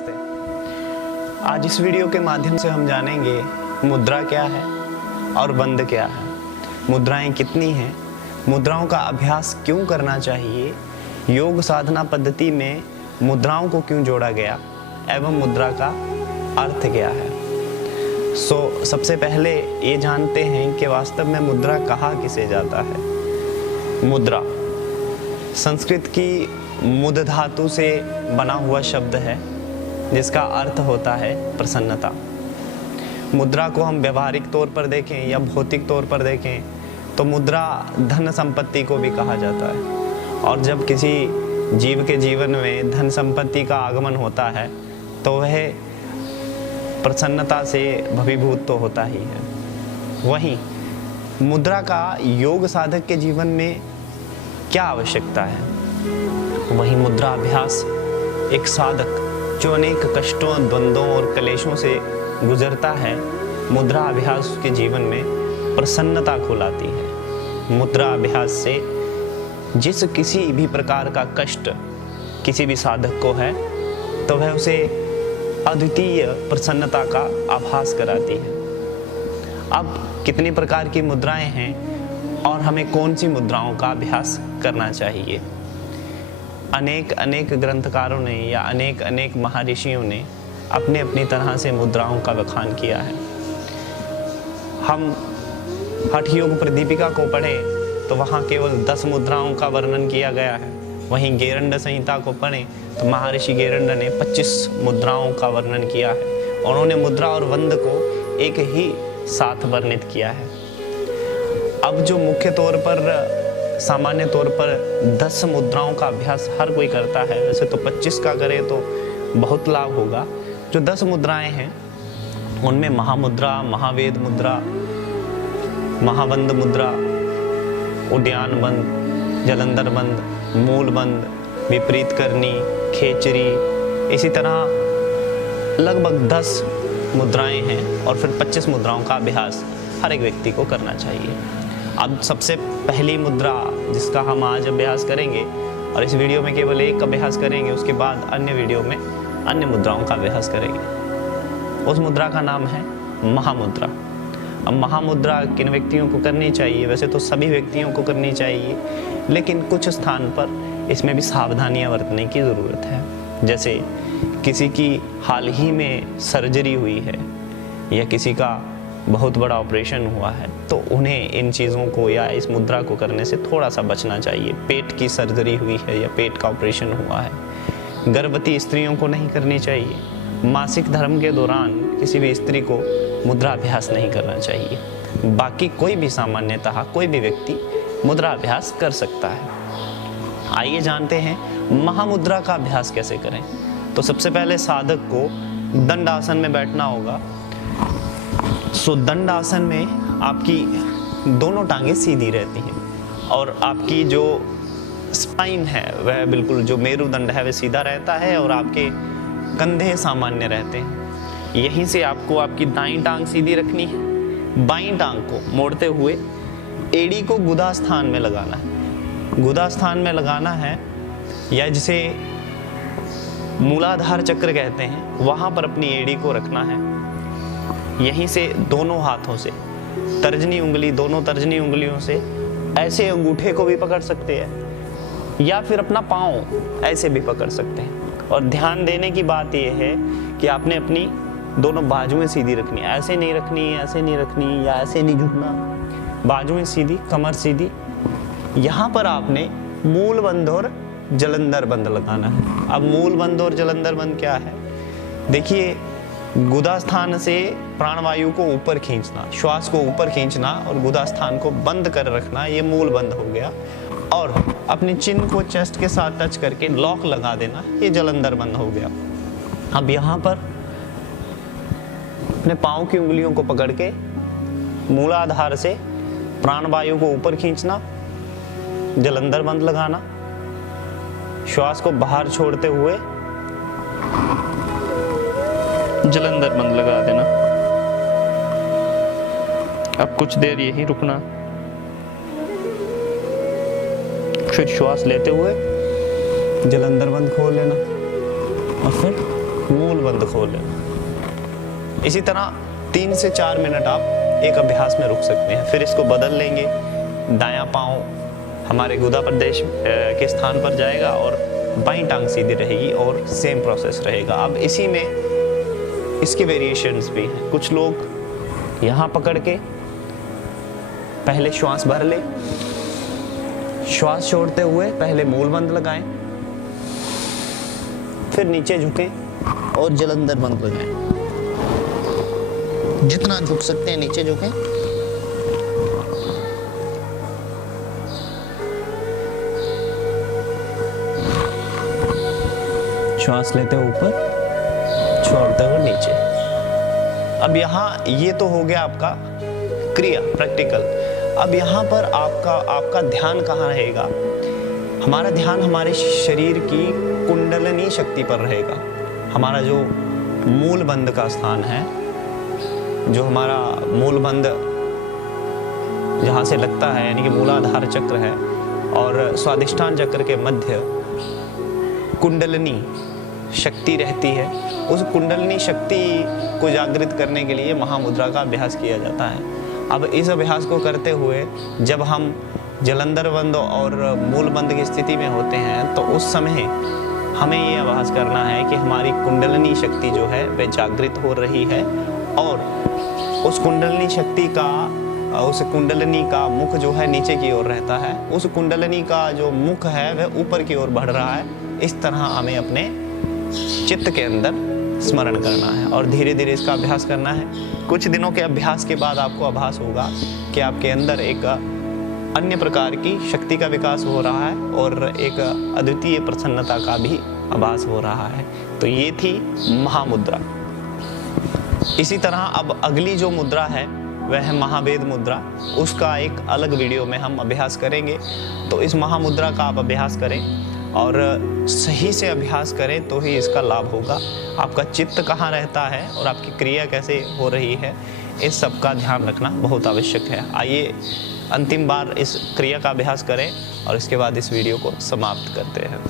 नमस्ते। आज इस वीडियो के माध्यम से हम जानेंगे मुद्रा क्या है और बंध क्या है, मुद्राएं कितनी हैं, मुद्राओं का अभ्यास क्यों करना चाहिए, योग साधना पद्धति में मुद्राओं को क्यों जोड़ा गया एवं मुद्रा का अर्थ क्या है। सबसे पहले ये जानते हैं कि वास्तव में मुद्रा कहा किसे जाता है। मुद्रा संस्कृत की मुद धातु से बना हुआ शब्द है जिसका अर्थ होता है प्रसन्नता। मुद्रा को हम व्यवहारिक तौर पर देखें या भौतिक तौर पर देखें तो मुद्रा धन संपत्ति को भी कहा जाता है, और जब किसी जीव के जीवन में धन संपत्ति का आगमन होता है तो वह प्रसन्नता से भवीभूत तो होता ही है। वहीं मुद्रा का योग साधक के जीवन में क्या आवश्यकता है। वहीं मुद्रा अभ्यास एक साधक जो अनेक कष्टों, द्वंद्वों और कलेशों से गुजरता है, मुद्रा अभ्यास उसके जीवन में प्रसन्नता को लाती है। मुद्रा अभ्यास से जिस किसी भी प्रकार का कष्ट किसी भी साधक को है तो वह उसे अद्वितीय प्रसन्नता का आभास कराती है। अब कितनी प्रकार की मुद्राएं हैं और हमें कौन सी मुद्राओं का अभ्यास करना चाहिए। अनेक ग्रंथकारों ने या अनेक महर्षियों ने अपने अपनी तरह से मुद्राओं का बखान किया है। हम हठ योग प्रदीपिका को पढ़ें तो वहाँ केवल 10 मुद्राओं का वर्णन किया गया है। वहीं गेरंड संहिता को पढ़ें तो महर्षि गेरंड ने 25 मुद्राओं का वर्णन किया है। उन्होंने मुद्रा और बंध को एक ही साथ वर्णित किया है। अब जो मुख्य तौर पर सामान्य तौर पर 10 मुद्राओं का अभ्यास हर कोई करता है, वैसे तो 25 का करे तो बहुत लाभ होगा। जो 10 मुद्राएं हैं उनमें महामुद्रा, महावेद मुद्रा, महाबंध मुद्रा, उद्यान बंध, जलंधर बंध, मूल बंध, विपरीत करनी, खेचरी, इसी तरह लगभग 10 मुद्राएं हैं और फिर 25 मुद्राओं का अभ्यास हर एक व्यक्ति को करना चाहिए। अब सबसे पहली मुद्रा जिसका हम आज अभ्यास करेंगे, और इस वीडियो में केवल एक अभ्यास करेंगे, उसके बाद अन्य वीडियो में अन्य मुद्राओं का अभ्यास करेंगे। उस मुद्रा का नाम है महामुद्रा। अब महामुद्रा किन व्यक्तियों को करनी चाहिए, वैसे तो सभी व्यक्तियों को करनी चाहिए, लेकिन कुछ स्थान पर इसमें भी सावधानियां बरतने की ज़रूरत है। जैसे किसी की हाल ही में सर्जरी हुई है या किसी का बहुत बड़ा ऑपरेशन हुआ है तो उन्हें इन चीज़ों को या इस मुद्रा को करने से थोड़ा सा बचना चाहिए। पेट की सर्जरी हुई है या पेट का ऑपरेशन हुआ है, गर्भवती स्त्रियों को नहीं करनी चाहिए। मासिक धर्म के दौरान किसी भी स्त्री को मुद्रा अभ्यास नहीं करना चाहिए। बाकी कोई भी सामान्यतः कोई भी व्यक्ति मुद्रा अभ्यास कर सकता है। आइए जानते हैं महामुद्रा का अभ्यास कैसे करें। तो सबसे पहले साधक को दंड आसन में बैठना होगा। दंड आसन में आपकी दोनों टांगें सीधी रहती हैं और आपकी जो स्पाइन है वह बिल्कुल, जो मेरुदंड है वह सीधा रहता है और आपके कंधे सामान्य रहते हैं। यहीं से आपको आपकी दाईं टांग सीधी रखनी है, बाईं टांग को मोड़ते हुए एड़ी को गुदा स्थान में लगाना है। गुदा स्थान में लगाना है या जिसे मूलाधार चक्र कहते हैं, वहाँ पर अपनी एड़ी को रखना है। यहीं से दोनों हाथों से तर्जनी उंगली, दोनों तर्जनी उंगलियों से ऐसे अंगूठे को भी पकड़ सकते हैं या फिर अपना पाँव ऐसे भी पकड़ सकते हैं। और ध्यान देने की बात यह है कि आपने अपनी दोनों बाजुएं सीधी रखनी है, ऐसे नहीं रखनी, ऐसे नहीं रखनी या ऐसे नहीं झुकना। बाजुएं सीधी, कमर सीधी। यहाँ पर आपने मूल बंध और जलंधर बंध लगाना है। अब मूल बंध और जलंधर बंध क्या है, देखिए, गुदा स्थान से प्राणवायु को ऊपर खींचना, श्वास को ऊपर खींचना और गुदा स्थान को बंद कर रखना, ये मूल बंध हो गया। और अपनी चिन्ह को चेस्ट के साथ टच करके लॉक लगा देना, ये जलंधर बंध हो गया। अब यहाँ पर अपने पाँव की उंगलियों को पकड़ के मूलाधार से प्राणवायु को ऊपर खींचना, जलंधर बंध लगाना, श्वास को बाहर छोड़ते हुए जलंधर बंध लगा देना। अब कुछ देर यही रुकना, फिर श्वास लेते हुए जलंधर बंध खोल लेना और फिर मूल बंद खोलें। इसी तरह 3 से 4 मिनट आप एक अभ्यास में रुक सकते हैं। फिर इसको बदल लेंगे, दायां पाँव हमारे गुदा प्रदेश के स्थान पर जाएगा और बाईं टांग सीधी रहेगी और सेम प्रोसेस रहेगा। अब इसी में इसके वेरिएशंस भी हैं। कुछ लोग यहाँ पकड़ के पहले श्वास भर ले, श्वास छोड़ते हुए पहले मूल बंद लगाएं, फिर नीचे झुकें और जलंधर बंद लगाएं। जितना झुक सकते हैं नीचे झुकें। श्वास लेते हुए ऊपर, छोड़ते हुए नीचे। अब यहाँ ये तो हो गया आपका क्रिया, प्रैक्टिकल। अब यहाँ पर आपका ध्यान कहाँ रहेगा? हमारा ध्यान हमारे शरीर की कुंडलिनी शक्ति पर रहेगा। हमारा जो मूल बंद का स्थान है, जो हमारा मूल बंद जहाँ से लगता है, यानी कि मूलाधार चक्र है, और स्वादिष्ठान चक्र के मध्य कुंडलिनी शक्ति रहती है। उस कुंडलिनी शक्ति को जागृत करने के लिए महामुद्रा का अभ्यास किया जाता है। अब इस अभ्यास को करते हुए जब हम जलंधर बंद और मूल बंद की स्थिति में होते हैं, तो उस समय हमें ये अभ्यास करना है कि हमारी कुंडलिनी शक्ति जो है वह जागृत हो रही है, और उस कुंडलिनी शक्ति का, उस कुंडलिनी का मुख जो है नीचे की ओर रहता है, उस कुंडलिनी का जो मुख है वह ऊपर की ओर बढ़ रहा है। इस तरह हमें अपने चित्त के अंदर स्मरण करना है और धीरे धीरे इसका अभ्यास करना है। कुछ दिनों के अभ्यास के बाद आपको आभास होगा कि आपके अंदर एक अन्य प्रकार की शक्ति का विकास हो रहा है और एक अद्वितीय प्रसन्नता का भी आभास हो रहा है। तो ये थी महामुद्रा। इसी तरह अब अगली जो मुद्रा है वह है महावेद मुद्रा। उसका एक अलग वीडियो में हम अभ्यास करेंगे। तो इस महामुद्रा का आप अभ्यास करें और सही से अभ्यास करें तो ही इसका लाभ होगा। आपका चित्त कहाँ रहता है और आपकी क्रिया कैसे हो रही है, इस सब का ध्यान रखना बहुत आवश्यक है। आइए अंतिम बार इस क्रिया का अभ्यास करें और इसके बाद इस वीडियो को समाप्त करते हैं।